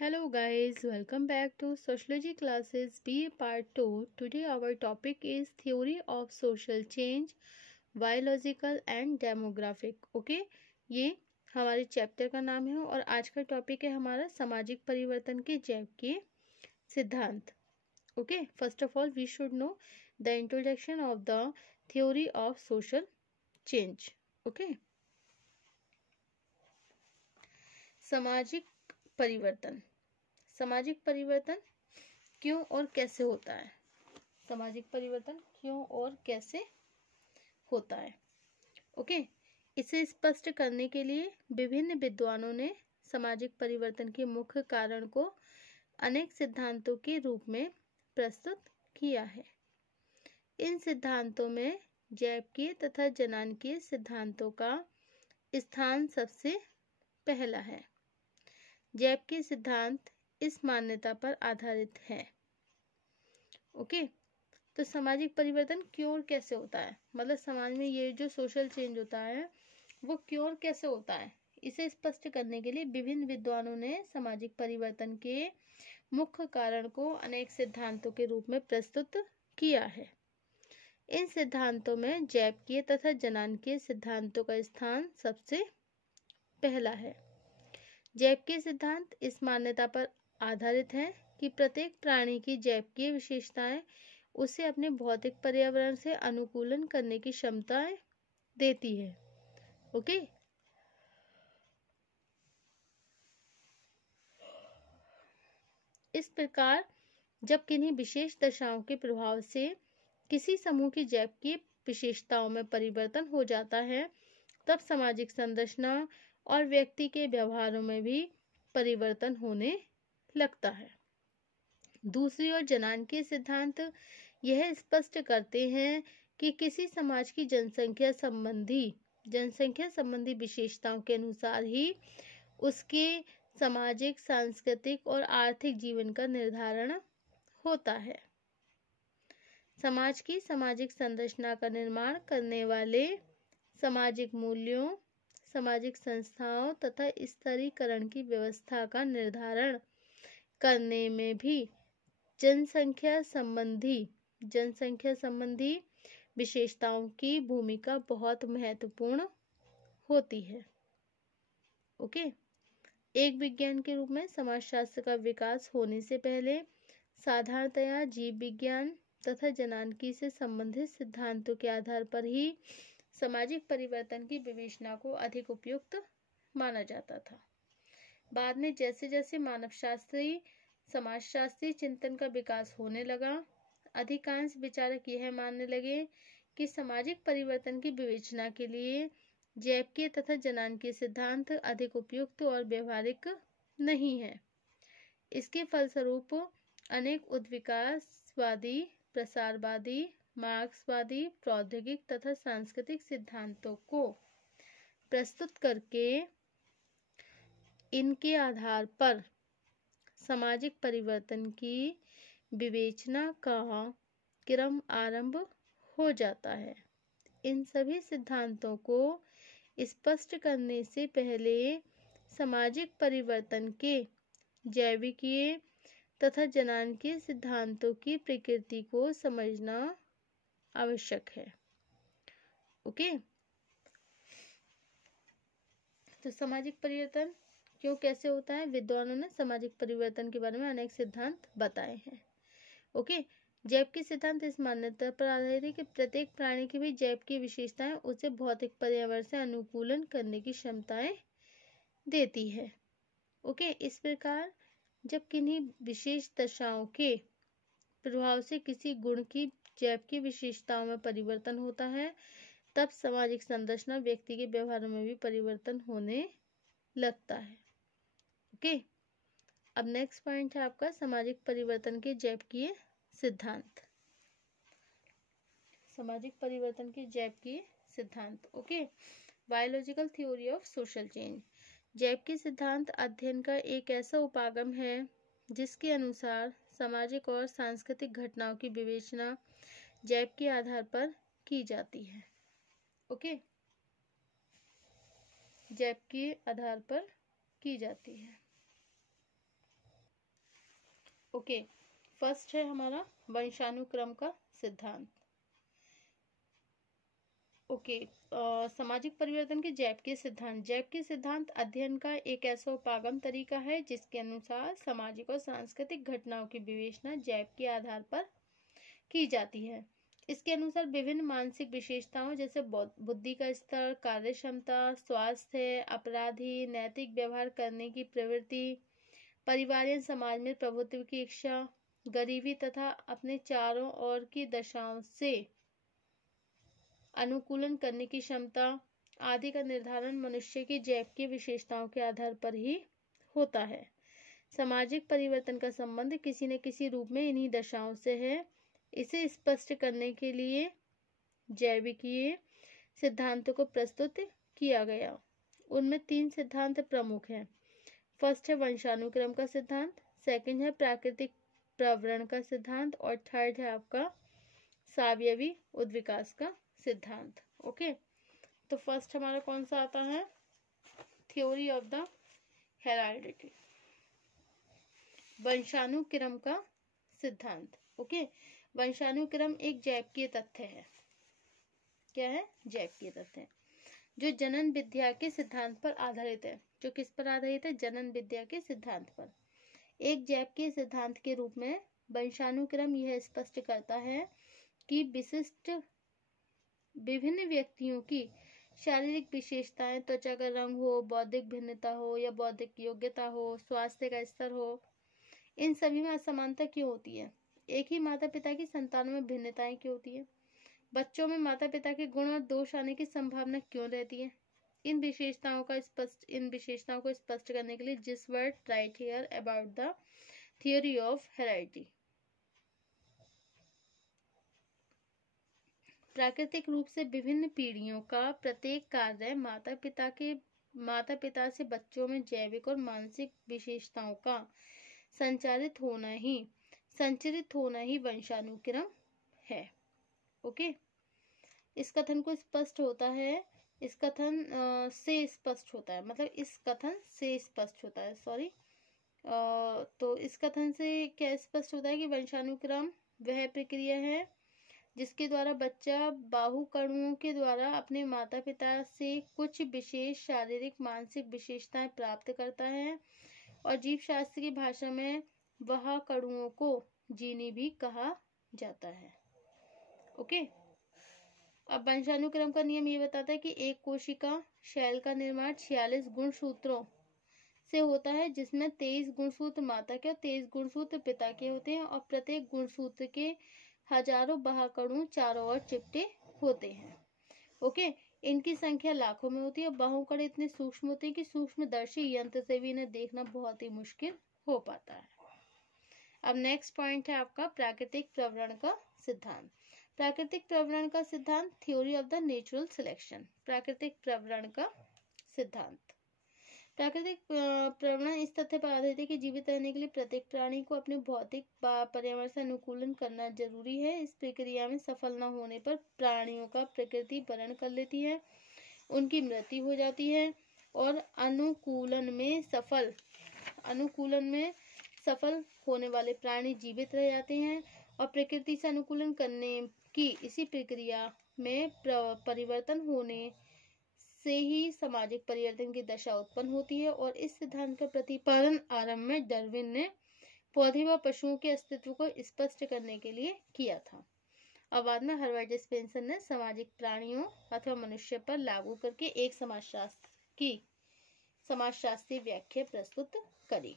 Hello guys, welcome back to Sociology classes BA Part 2. Today our topic is Theory of Social Change, Biological and Demographic. Okay, ये हमारे chapter का नाम है और आज का टॉपिक है हमारा सामाजिक परिवर्तन के जैव के सिद्धांत. Okay, first of all we should know the introduction of the theory of social change. Okay, सामाजिक परिवर्तन. सामाजिक परिवर्तन क्यों और कैसे होता है? सामाजिक परिवर्तन क्यों और कैसे होता है? ओके, इसे स्पष्ट करने के लिए विभिन्न विद्वानों ने सामाजिक परिवर्तन के मुख्य कारण को अनेक सिद्धांतों के रूप में प्रस्तुत किया है. इन सिद्धांतों में जैविकीय तथा जनानकीय सिद्धांतों का स्थान सबसे पहला है. जैविकीय सिद्धांत इस मान्यता पर आधारित है. ओके, तो सामाजिक परिवर्तन क्यों और कैसे होता है, मतलब समाज में ये जो सोशल चेंज होता है वो क्यों और कैसे होता है, इसे स्पष्ट करने के लिए विभिन्न विद्वानों ने सामाजिक परिवर्तन के मुख्य कारण को अनेक सिद्धांतों के रूप में प्रस्तुत किया है. इन सिद्धांतों में जैविकीय तथा जनानकीय सिद्धांतों का स्थान सबसे पहला है. जैविकीय सिद्धांत इस मान्यता पर आधारित है कि प्रत्येक प्राणी की जैविकीय विशेषताएं उसे अपने भौतिक पर्यावरण से अनुकूलन करने की क्षमताएं देती है. ओके, इस प्रकार जब किन्हीं विशेष दशाओं के प्रभाव से किसी समूह की जैविकीय विशेषताओं में परिवर्तन हो जाता है तब सामाजिक संरचना और व्यक्ति के व्यवहारों में भी परिवर्तन होने लगता है. दूसरी ओर जनानकीय सिद्धांत यह स्पष्ट करते हैं कि किसी समाज की जनसंख्या संबंधी विशेषताओं के अनुसार ही उसके सामाजिक, सांस्कृतिक और आर्थिक जीवन का निर्धारण होता है. समाज की सामाजिक संरचना का निर्माण करने वाले सामाजिक मूल्यों, सामाजिक संस्थाओं तथा स्तरीकरण की व्यवस्था का निर्धारण करने में भी जनसंख्या संबंधी विशेषताओं की भूमिका बहुत महत्वपूर्ण होती है. ओके, एक विज्ञान के रूप में समाजशास्त्र का विकास होने से पहले साधारणतया जीव विज्ञान तथा जनानकी से संबंधित सिद्धांतों के आधार पर ही सामाजिक परिवर्तन की विवेचना को अधिक उपयुक्त माना जाता था. बाद में जैसे जैसे मानवशास्त्री, समाजशास्त्री चिंतन का विकास होने लगा, अधिकांश विचारक यह मानने लगे कि सामाजिक परिवर्तन की विवेचना के लिए जैविकीय तथा जनानकीय सिद्धांत अधिक उपयुक्त और व्यवहारिक नहीं है. इसके फलस्वरूप अनेक उद्विकासवादी, प्रसारवादी, मार्क्सवादी, प्रौद्योगिक तथा सांस्कृतिक सिद्धांतों को प्रस्तुत करके इनके आधार पर सामाजिक परिवर्तन की विवेचना का क्रम आरंभ हो जाता है. इन सभी सिद्धांतों को स्पष्ट करने से पहले सामाजिक परिवर्तन के जैविकीय तथा जनानकीय सिद्धांतों की प्रकृति को समझना आवश्यक है. ओके, तो सामाजिक परिवर्तन क्यों कैसे होता है, विद्वानों ने सामाजिक परिवर्तन के बारे में अनेक सिद्धांत बताए हैं. ओके, जैविकीय सिद्धांत इस मान्यता पर आधारित है कि प्रत्येक प्राणी की भी जैविकीय विशेषताएं उसे भौतिक पर्यावरण से अनुकूलन करने की क्षमताएं देती है. ओके, इस प्रकार जब किन्हीं विशेष दशाओं के प्रभाव से किसी गुण की जैविकीय विशेषताओं में परिवर्तन होता है तब सामाजिक संरचना, व्यक्ति के व्यवहारों में भी परिवर्तन होने लगता है. ओके, अब नेक्स्ट पॉइंट है आपका सामाजिक परिवर्तन के जैविकीय सिद्धांत. सामाजिक परिवर्तन के जैविकीय सिद्धांत. Okay, biological theory of social change. जैविकीय सिद्धांत अध्ययन का एक ऐसा उपागम है जिसके अनुसार सामाजिक और सांस्कृतिक घटनाओं की विवेचना जैव के आधार पर की जाती है. ओके, जैव के आधार पर की जाती है. ओके, फर्स्ट है हमारा वंशानुक्रम का सिद्धांत। ओके, सामाजिक परिवर्तन के जैविक सिद्धांत। जैविक सिद्धांत अध्ययन का एक ऐसा उपागम तरीका है जिसके अनुसार सामाजिक और सांस्कृतिक घटनाओं की विवेचना जैव के आधार पर की जाती है। इसके अनुसार विभिन्न मानसिक विशेषताओं जैसे बुद्धि का स्तर, कार्य क्षमता, स्वास्थ्य, अपराधी, नैतिक व्यवहार करने की प्रवृत्ति, परिवार समाज में प्रभुत्व की इच्छा, गरीबी तथा अपने चारों ओर की दशाओं से अनुकूलन करने की क्षमता आदि का निर्धारण मनुष्य की जैविक विशेषताओं के आधार पर ही होता है। सामाजिक परिवर्तन का संबंध किसी न किसी रूप में इन्हीं दशाओं से है। इसे स्पष्ट करने के लिए जैविकीय सिद्धांतों को प्रस्तुत किया गया। उनमें 3 सिद्धांत प्रमुख हैं। फर्स्ट है वंशानुक्रम का सिद्धांत, सेकंड है प्राकृतिक प्रवरण का सिद्धांत और थर्ड है आपका सावयवी उद्विकास का सिद्धांत। ओके, तो फर्स्ट हमारा कौन सा आता है? थ्योरी ऑफ द हेराडिटी, वंशानुक्रम का सिद्धांत। ओके, वंशानुक्रम एक जैविकीय तथ्य है। क्या है? जैविकीय तथ्य है जो जनन विद्या के सिद्धांत पर आधारित है। जो किस पर आधारित है? जनन विद्या के सिद्धांत पर। एक जैविकीय सिद्धांत के रूप में वंशानुक्रम यह स्पष्ट करता है कि विशिष्ट विभिन्न व्यक्तियों की शारीरिक विशेषताएं, त्वचा का रंग हो, बौद्धिक भिन्नता हो या बौद्धिक योग्यता हो, स्वास्थ्य का स्तर हो, इन सभी में असमानता क्यों होती है? एक ही माता पिता की संतानों में भिन्नताएं क्यों होती है? बच्चों में माता पिता के गुण और दोष आने की संभावना क्यों रहती है? इन विशेषताओं को स्पष्ट करने के लिए जिस word right here about the theory of heredity. प्राकृतिक रूप से विभिन्न पीढ़ियों का प्रत्येक कार्य माता पिता से बच्चों में जैविक और मानसिक विशेषताओं का संचरित होना ही वंशानुक्रम है। ओके, इस कथन से स्पष्ट होता है, तो इस कथन से क्या स्पष्ट होता है कि वंशानुक्रम वह प्रक्रिया है जिसके द्वारा बच्चा बाहुकणुओं के द्वारा अपने माता पिता से कुछ विशेष शारीरिक मानसिक विशेषताएं प्राप्त करता है और जीव शास्त्र की भाषा में वह कणुओं को जीनी भी कहा जाता है। ओके, अब वंशानुक्रम का नियम ये बताता है कि एक कोशिका शैल का निर्माण 46 गुणसूत्रों से होता है, जिसमें 23 गुणसूत्र माता के और 23 गुणसूत्र पिता के होते हैं और प्रत्येक गुणसूत्र के हजारों बाहुकणु चारों ओर चिपटे होते हैं। ओके, इनकी संख्या लाखों में होती है। बाहुकण इतने सूक्ष्म होते हैं कि सूक्ष्मदर्शी यंत्र से भी इन्हें देखना बहुत ही मुश्किल हो पाता है। अब नेक्स्ट पॉइंट है आपका प्राकृतिक प्रवरण का सिद्धांत। प्राकृतिक प्रवरण का सिद्धांत, theory of the natural selection. प्राकृतिक प्रवरण का सिद्धांत। प्राकृतिक प्रवरण इस तथ्य पर आधारित है कि जीवित रहने के लिए प्रत्येक प्राणी को अपने भौतिक पर्यावरण से अनुकूलन करना जरूरी है। इस प्रक्रिया में सफल न होने पर प्राणियों का प्रकृति वरण कर लेती है, उनकी मृत्यु हो जाती है और अनुकूलन में सफल होने वाले प्राणी जीवित रह जाते हैं और प्रकृति से अनुकूलन करने की इसी प्रक्रिया में परिवर्तन होने से ही सामाजिक परिवर्तन की दशा उत्पन्न होती है। और इस सिद्धांत का प्रतिपादन आरंभ में डार्विन ने पौधे व पशुओं के अस्तित्व को स्पष्ट करने के लिए किया था। अब बाद में हर्बर्ट स्पेंसर ने सामाजिक प्राणियों अथवा मनुष्य पर लागू करके एक समाजशास्त्रीय व्याख्या प्रस्तुत करी।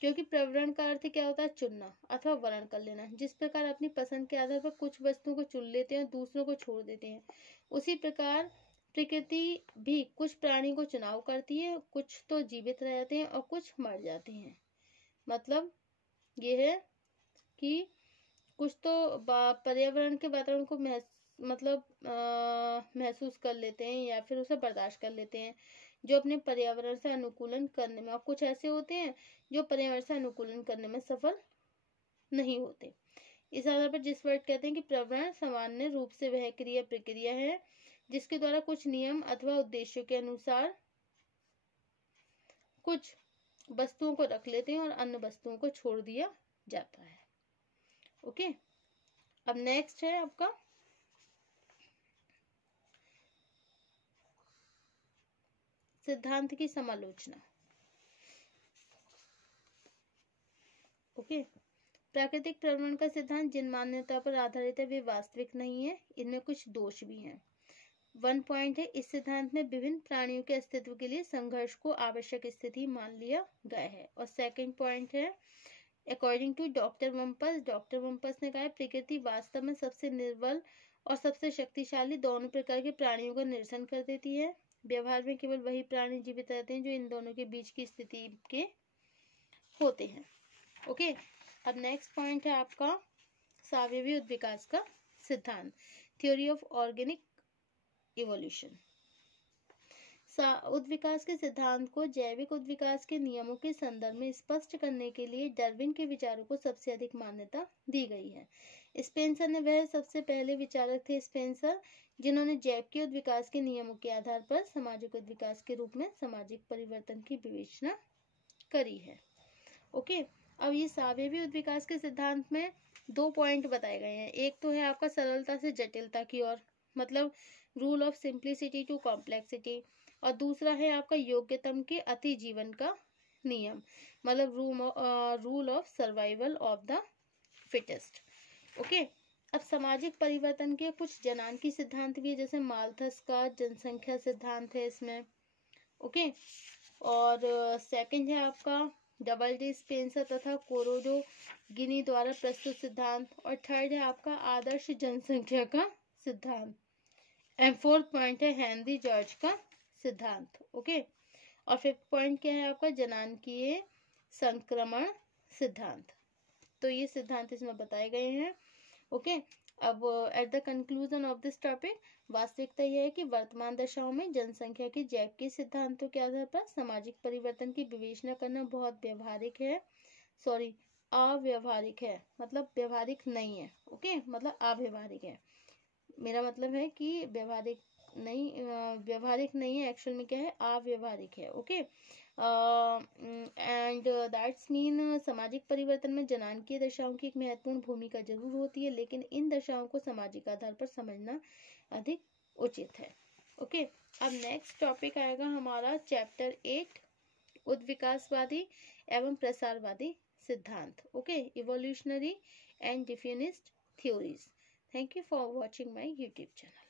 क्योंकि प्रवरण का अर्थ क्या होता है? चुनना अथवा वर्ण कर लेना। जिस प्रकार अपनी पसंद के आधार पर कुछ वस्तुओं को चुन लेते हैं, दूसरों को छोड़ देते हैं, उसी प्रकार प्रकृति भी कुछ प्राणी को चुनाव करती है। कुछ तो जीवित रह जाते हैं और कुछ मर जाते हैं। मतलब ये है कि कुछ तो पर्यावरण के वातावरण को महसूस कर लेते हैं या फिर उसे बर्दाश्त कर लेते हैं, जो अपने पर्यावरण से अनुकूलन करने में, और कुछ ऐसे होते हैं जो पर्यावरण से अनुकूलन करने में सफल नहीं होते। इस आधार पर जिस वर्ड कहते हैं कि प्रवरण सामान्य रूप से वह प्रक्रिया है जिसके द्वारा कुछ नियम अथवा उद्देश्यों के अनुसार कुछ वस्तुओं को रख लेते हैं और अन्य वस्तुओं को छोड़ दिया जाता है। ओके, अब नेक्स्ट है आपका सिद्धांत की समालोचना। ओके, प्राकृतिक प्रवण का सिद्धांत जिन मान्यता पर आधारित है वे वास्तविक नहीं है, इनमें कुछ दोष भी हैं। 1 पॉइंट है, इस सिद्धांत में विभिन्न प्राणियों के अस्तित्व के लिए संघर्ष को आवश्यक स्थिति मान लिया गया है। और 2 पॉइंट है, अकॉर्डिंग टू डॉक्टर वम्पस ने कहा प्रकृति वास्तव में सबसे निर्बल और सबसे शक्तिशाली दोनों प्रकार के प्राणियों का निरसन कर देती है। व्यवहार में केवल वही प्राणी जीवित रहते हैं जो इन दोनों के बीच की स्थिति के होते हैं। ओके, अब नेक्स्ट पॉइंट है आपका सावयवी उद्विकास का सिद्धांत, थ्योरी ऑफ ऑर्गेनिक इवोल्यूशन। उद्विकास के सिद्धांत को जैविक उद्विकास के नियमों के संदर्भ में स्पष्ट करने के लिए डार्विन के विचारों को सबसे अधिक मान्यता दी गई है। स्पेंसर ने वह सबसे पहले विचारक थे स्पेंसर जिन्होंने जैविक उद्विकास के नियमों के आधार पर सामाजिक उद्विकास के रूप में सामाजिक परिवर्तन की विवेचना करी है। ओके, अब ये सावयवी उद्विकास के सिद्धांत में 2 पॉइंट बताए गए हैं। एक तो है आपका सरलता से जटिलता की ओर, मतलब rule of simplicity to complexity, और दूसरा है आपका योग्यतम के अति जीवन का नियम, मतलब rule of survival of the fittest. Okay, अब सामाजिक परिवर्तन के कुछ जनानकी सिद्धांत भी है, जैसे माल्थस का जनसंख्या सिद्धांत है इसमें। ओके, और सेकंड है आपका डबल डी स्पेंसर तथा कोरोडो गिनी द्वारा प्रस्तुत सिद्धांत, और थर्ड है आपका आदर्श जनसंख्या का सिद्धांत, एंड 4th पॉइंट है हेनरी जॉर्ज का सिद्धांत। ओके, और 5th पॉइंट क्या है आपका जनानकीय संक्रमण सिद्धांत। तो ये सिद्धांत इसमें बताए गए हैं। ओके, अब at the conclusion of this topic, वास्तविकता यह है कि वर्तमान दशाओं में जनसंख्या के जैविक सिद्धांतों के आधार पर सामाजिक परिवर्तन की विवेचना करना बहुत व्यवहारिक है, अव्यवहारिक है, मतलब व्यवहारिक नहीं है। ओके, मतलब अव्यवहारिक है, मेरा मतलब है कि व्यवहारिक नहीं है, एक्चुअल में क्या है, अव्यवहारिक है। ओके, एंड दैट्स मीन सामाजिक परिवर्तन में जनानकीय दशाओं की एक महत्वपूर्ण भूमिका जरूर होती है, लेकिन इन दशाओं को सामाजिक आधार पर समझना अधिक उचित है। ओके, अब नेक्स्ट टॉपिक आएगा हमारा चैप्टर 8, उद्विकासवादी एवं प्रसारवादी सिद्धांत। Okay, evolutionary and diffusionist theories. Thank you for watching my YouTube channel.